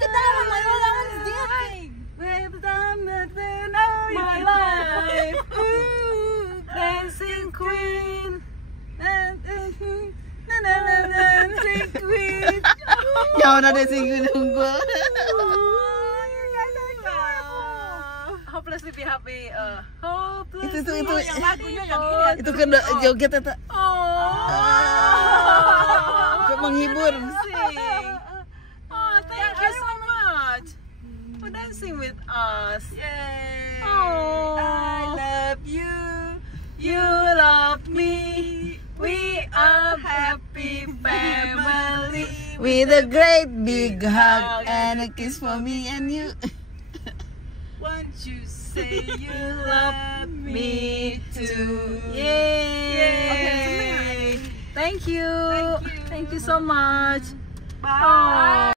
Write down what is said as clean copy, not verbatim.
Look at that one, my that one's dancing. With them that they know my life. Ooh, dancing queen. Dancing queen. Jangan ada singgung gue. Hopelessly be happy. Hopelessly. Itu Yang lagunya yang ini. itu kena joget itu. Untuk menghibur. Oh, thank you so much for dancing with us. Yay. Oh. I love you. You love me. We are happy family. With a great big hug and a kiss for me and you. Won't you say you love me too? Yay! Thank you. Thank you. Thank you so much. Bye.